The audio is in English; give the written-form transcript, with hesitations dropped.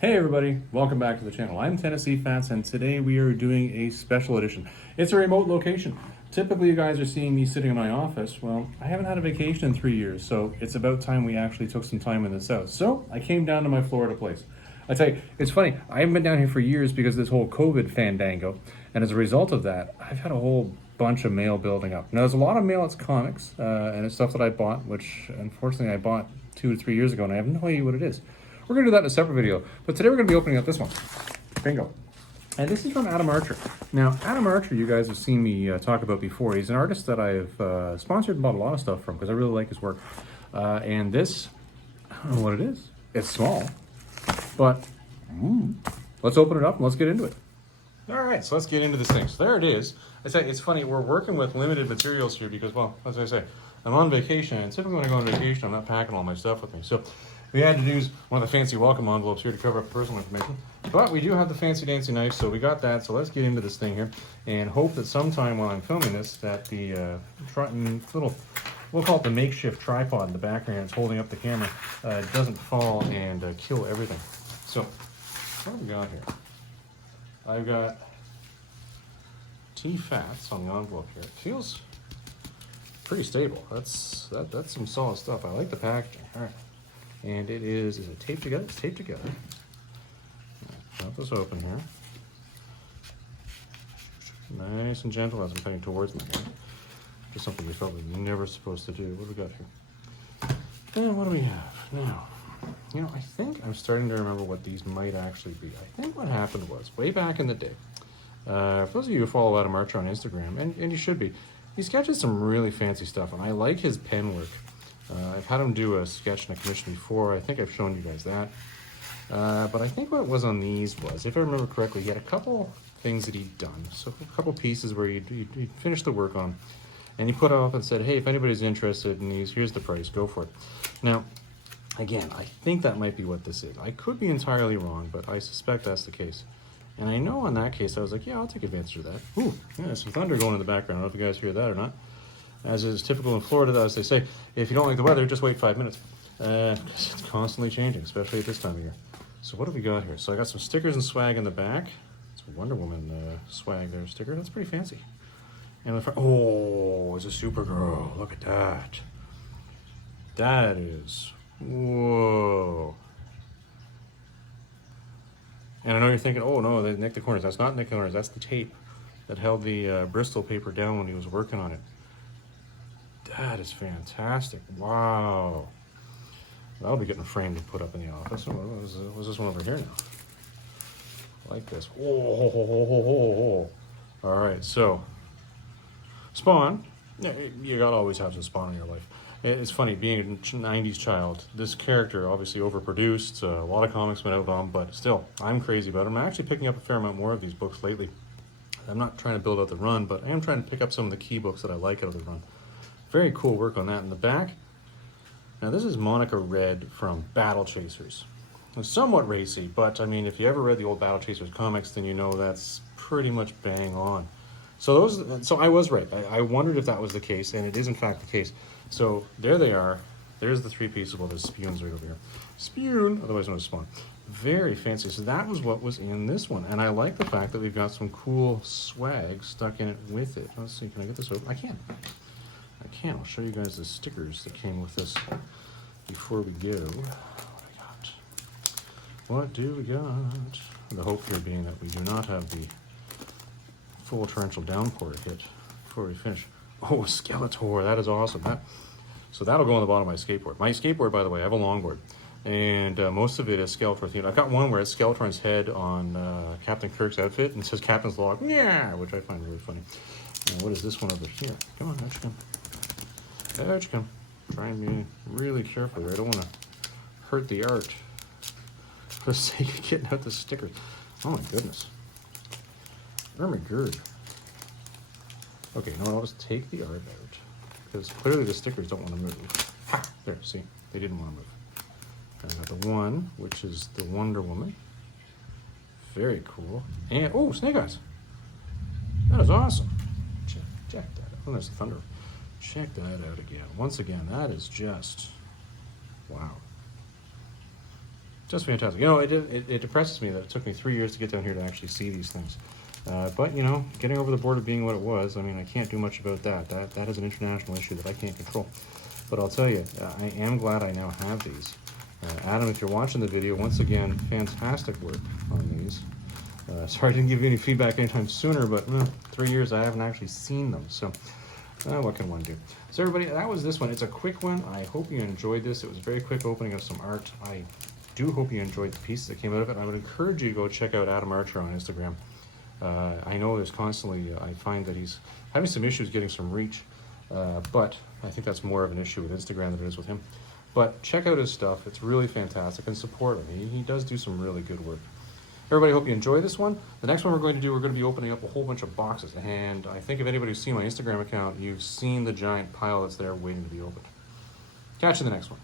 Hey everybody, welcome back to the channel. I'm Tennessee Fats and today we are doing a special edition. It's a remote location. Typically you guys are seeing me sitting in my office. Well, I haven't had a vacation in 3 years, so it's about time we actually took some time in the south. So I came down to my Florida place. I tell you, it's funny, I haven't been down here for years because of this whole COVID fandango, and as a result of that, I've had a whole bunch of mail building up. Now there's a lot of mail, it's comics, and it's stuff that I bought, which unfortunately I bought 2 to 3 years ago and I have no idea what it is. We're going to do that in a separate video, but today we're going to be opening up this one. Bingo. And this is from Adam Archer. Now, Adam Archer, you guys have seen me talk about before. He's an artist that I've sponsored and bought a lot of stuff from because I really like his work. And this, I don't know what it is. It's small, but let's open it up and let's get into it. All right, so let's get into this thing. So there it is. I say it's funny, we're working with limited materials here because, well, as I say, I'm on vacation, and typically when I go on vacation, I'm not packing all my stuff with me. So we had to use one of the fancy welcome envelopes here to cover up personal information. But we do have the fancy dancy knife, so we got that. So let's get into this thing here and hope that sometime while I'm filming this, that the little, we'll call it the makeshift tripod in the background, it's holding up the camera, doesn't fall and kill everything. So what have we got here? I've got T-Fats on the envelope here. It feels pretty stable. That's some solid stuff. I like the packaging. All right. And it is it taped together? It's taped together. Pop this open here. Nice and gentle as I'm putting towards my hand. Just something we felt we were never supposed to do. What do we got here? And what do we have? Now, you know, I think I'm starting to remember what these might actually be. I think what happened was, way back in the day, for those of you who follow Adam Archer on Instagram, and you should be, he sketches some really fancy stuff, and I like his pen work. I've had him do a sketch and a commission before. I think I've shown you guys that. But I think what was on these was, if I remember correctly, he had a couple things that he'd done. So a couple pieces where he'd finished the work on. And he put it up and said, hey, if anybody's interested in these, here's the price, go for it. Now, again, I think that might be what this is. I could be entirely wrong, but I suspect that's the case. And I know in that case, I was like, yeah, I'll take advantage of that. Ooh, yeah, there's some thunder going in the background. I don't know if you guys hear that or not. As is typical in Florida, as they say, if you don't like the weather, just wait 5 minutes. Because it's constantly changing, especially at this time of year. So what have we got here? So I got some stickers and swag in the back. It's a Wonder Woman swag there, sticker. That's pretty fancy. And the front, oh, it's a Supergirl. Look at that. That is, whoa. And I know you're thinking, oh no, they nicked the corners. That's not nicked the corners. That's the tape that held the Bristol paper down when he was working on it. That is fantastic. Wow. That'll be getting framed and put up in the office. What's this one over here now? Like this. Oh. All right, so Spawn. You gotta always have some Spawn in your life. It's funny, being a 90s child, this character obviously overproduced. A lot of comics went out on, but still, I'm crazy about him. I'm actually picking up a fair amount more of these books lately. I'm not trying to build out the run, but I am trying to pick up some of the key books that I like out of the run. Very cool work on that in the back. Now this is Monica Red from Battle Chasers. It's somewhat racy, but I mean, if you ever read the old Battle Chasers comics, then you know that's pretty much bang on. So I was right. I wondered if that was the case, and it is in fact the case. So there they are. There's the three pieces. Well, there's Spoons right over here. Spoon, otherwise known as Spawn. Very fancy. So that was what was in this one, and I like the fact that we've got some cool swag stuck in it with it. Let's see, can I get this open? I can. I'll show you guys the stickers that came with this before we go. What do we got? The hope here being that we do not have the full torrential downpour hit before we finish. Oh, a Skeletor, that is awesome. So that'll go on the bottom of my skateboard. My skateboard, by the way, I have a longboard, and most of it is Skeletor themed. I've got one where it's Skeletor's head on Captain Kirk's outfit and it says Captain's Log, yeah, which I find really funny. And what is this one over here? Come on, out you come. Out you come. Try and be really careful here. I don't want to hurt the art for the sake of getting out the stickers. Oh my goodness. Very good. Okay, no, I'll just take the art out because clearly the stickers don't want to move. Ha! There, see, they didn't want to move. I got the one, which is the Wonder Woman. Very cool. And oh, Snake Eyes. That is awesome. Check that out. Oh, there's the Thunder. Check that out again. Once again, that is just wow. Just fantastic. You know, it depresses me that it took me 3 years to get down here to actually see these things. But, you know, getting over the border being what it was, I mean, I can't do much about that. That is an international issue that I can't control. But I'll tell you, I am glad I now have these. Adam, if you're watching the video, once again, fantastic work on these. Sorry I didn't give you any feedback anytime sooner, but 3 years I haven't actually seen them. So what can one do? So everybody, that was this one. It's a quick one. I hope you enjoyed this. It was a very quick opening of some art. I do hope you enjoyed the pieces that came out of it. I would encourage you to go check out Adam Archer on Instagram. I know there's constantly, I find that he's having some issues getting some reach, but I think that's more of an issue with Instagram than it is with him. But check out his stuff. It's really fantastic, and support him. He does do some really good work. Everybody, hope you enjoy this one. The next one we're going to be opening up a whole bunch of boxes. And I think if anybody who's seen my Instagram account, you've seen the giant pile that's there waiting to be opened. Catch you in the next one.